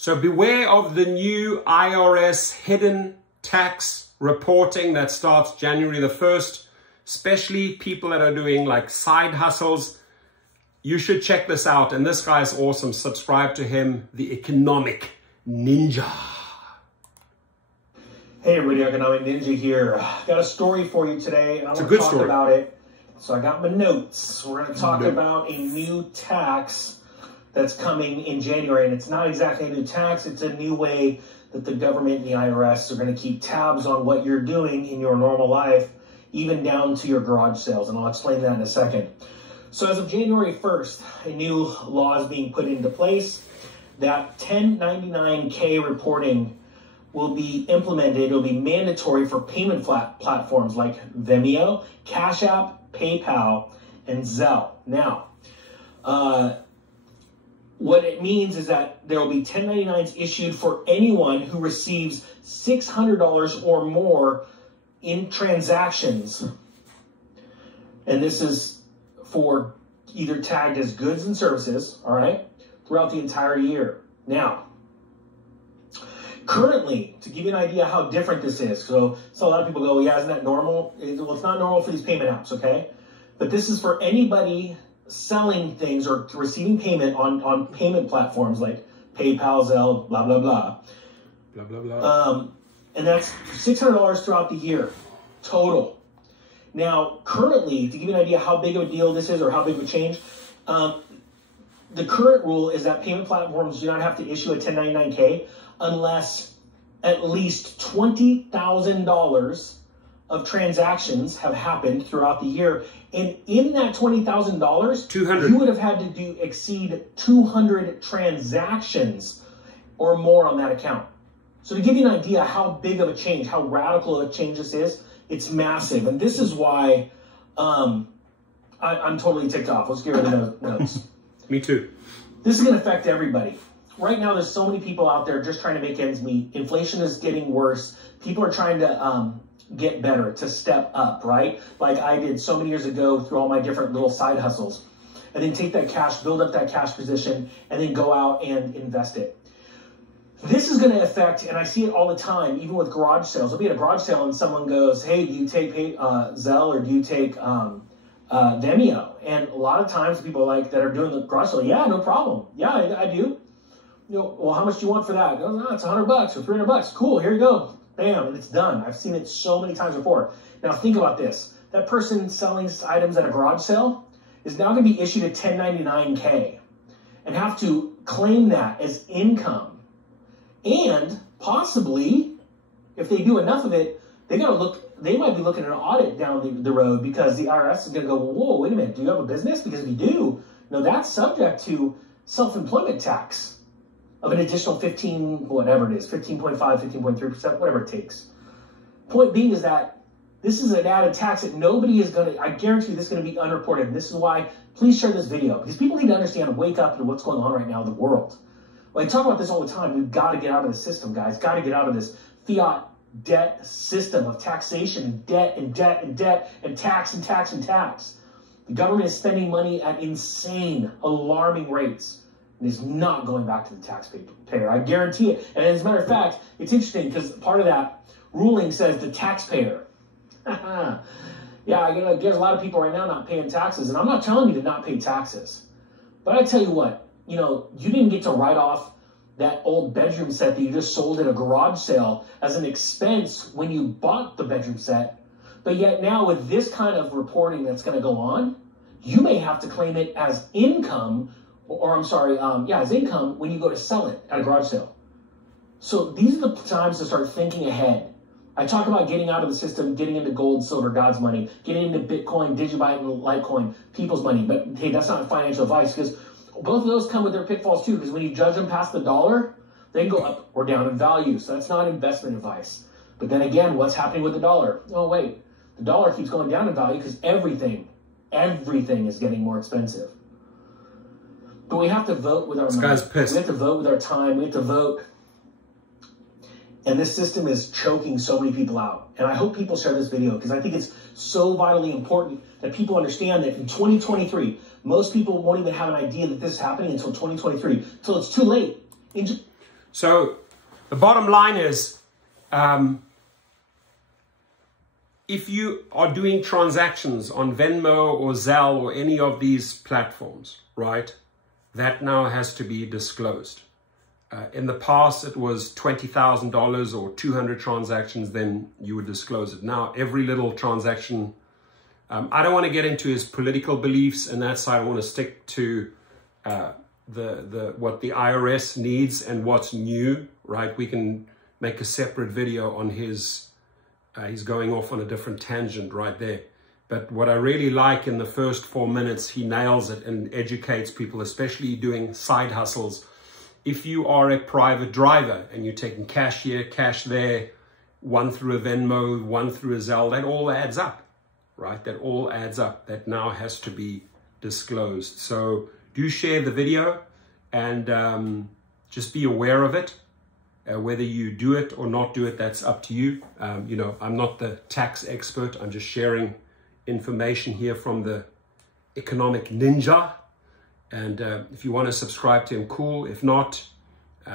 So beware of the new IRS hidden tax reporting that starts January the 1st, especially people that are doing like side hustles. You should check this out. And this guy's awesome. Subscribe to him, the Economic Ninja. Hey everybody, Economic Ninja here. Got a story for you today, and I want to talk about it. So I got my notes. We're going to talk about a new tax that's coming in January, and it's not exactly a new tax. It's a new way that the government and the IRS are going to keep tabs on what you're doing in your normal life, even down to your garage sales, and I'll explain that in a second. So as of January 1st, a new law is being put into place that 1099K reporting will be implemented. It'll be mandatory for payment platforms like Vimeo, Cash App, PayPal, and Zelle. Now, what it means is that there will be 1099s issued for anyone who receives $600 or more in transactions. And this is for either tagged as goods and services, all right, throughout the entire year. Now, currently, to give you an idea how different this is, so a lot of people go, yeah, isn't that normal? Well, it's not normal for these payment apps, okay? But this is for anybody selling things or receiving payment on payment platforms like PayPal, Zelle, blah, blah, blah. Blah, blah, blah. And that's $600 throughout the year, total. Now, currently, to give you an idea how big of a deal this is or how big of a change, the current rule is that payment platforms do not have to issue a 1099K unless at least $20,000 of transactions have happened throughout the year. And in that $20,000, you would have had to exceed 200 transactions or more on that account. So to give you an idea how big of a change, how radical a change this is, it's massive. And this is why I'm totally ticked off. Let's get rid of the notes. Me too. This is going to affect everybody. Right now, there's so many people out there just trying to make ends meet. Inflation is getting worse. People are trying to get better, to step up, right? Like I did so many years ago through all my different little side hustles. And then take that cash, build up that cash position, and then go out and invest it. This is going to affect, and I see it all the time, even with garage sales. I'll be at a garage sale and someone goes, hey, do you take Zelle or do you take Vimeo? And a lot of times people like that are doing the garage sale, yeah, no problem. Yeah, I do. You know, well, how much do you want for that? No, it's $100 or $300. Cool, here you go. Bam, and it's done. I've seen it so many times before. Now think about this. That person selling items at a garage sale is now going to be issued a 1099K and have to claim that as income. And possibly, if they do enough of it, they might be looking at an audit down the road because the IRS is going to go, whoa, wait a minute, do you have a business? Because if you do, that's subject to self-employment tax of an additional 15, whatever it is, 15.5, 15.3%, whatever it takes. Point being is that this is an added tax that nobody is going to, I guarantee you this is going to be unreported. And this is why, please share this video because people need to understand and wake up to what's going on right now in the world. Well, I talk about this all the time. We've got to get out of the system, guys. Got to get out of this fiat debt system of taxation and debt and debt and debt and tax and tax and tax. The government is spending money at insane, alarming rates. And is not going back to the taxpayer. I guarantee it. And as a matter of fact, it's interesting because part of that ruling says the taxpayer. Yeah, there's a lot of people right now not paying taxes. And I'm not telling you to not pay taxes. But I tell you what, you didn't get to write off that old bedroom set that you just sold at a garage sale as an expense when you bought the bedroom set. But yet now with this kind of reporting that's going to go on, you may have to claim it as income, as income when you go to sell it at a garage sale. So these are the times to start thinking ahead. I talk about getting out of the system, getting into gold, silver, God's money, getting into Bitcoin, Digibyte, and Litecoin, people's money. But hey, that's not financial advice because both of those come with their pitfalls too, because when you judge them past the dollar, they can go up or down in value. So that's not investment advice. But then again, what's happening with the dollar? Oh, wait, the dollar keeps going down in value because everything is getting more expensive. But we have to vote with our money. This guy's pissed. We have to vote with our time. We have to vote. And this system is choking so many people out. And I hope people share this video because I think it's so vitally important that people understand that in 2023, most people won't even have an idea that this is happening until 2023, until it's too late. So the bottom line is, if you are doing transactions on Venmo or Zelle or any of these platforms, right, that now has to be disclosed. In the past, it was $20,000 or 200 transactions, then you would disclose it. Now, every little transaction, I don't want to get into his political beliefs and that side. I want to stick to what the IRS needs and what's new, right? We can make a separate video on his, he's going off on a different tangent right there. But what I really like, in the first 4 minutes, he nails it and educates people, especially doing side hustles. If you are a private driver and you're taking cash here, cash there, one through a Venmo, one through a Zelle, that all adds up, right? That all adds up. That now has to be disclosed. So do share the video and just be aware of it. Whether you do it or not do it, that's up to you. You know, I'm not the tax expert. I'm just sharing information here from the economic ninja. And if you want to subscribe to him, cool. If not,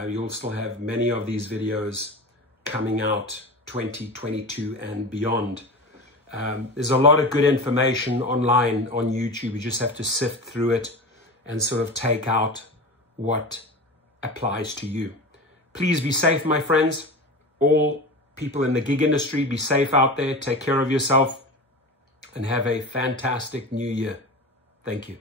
you'll still have many of these videos coming out 2022 and beyond. There's a lot of good information online on YouTube. You just have to sift through it and sort of take out what applies to you. Please be safe, my friends. All people in the gig industry, be safe out there. Take care of yourself and have a fantastic new year. Thank you.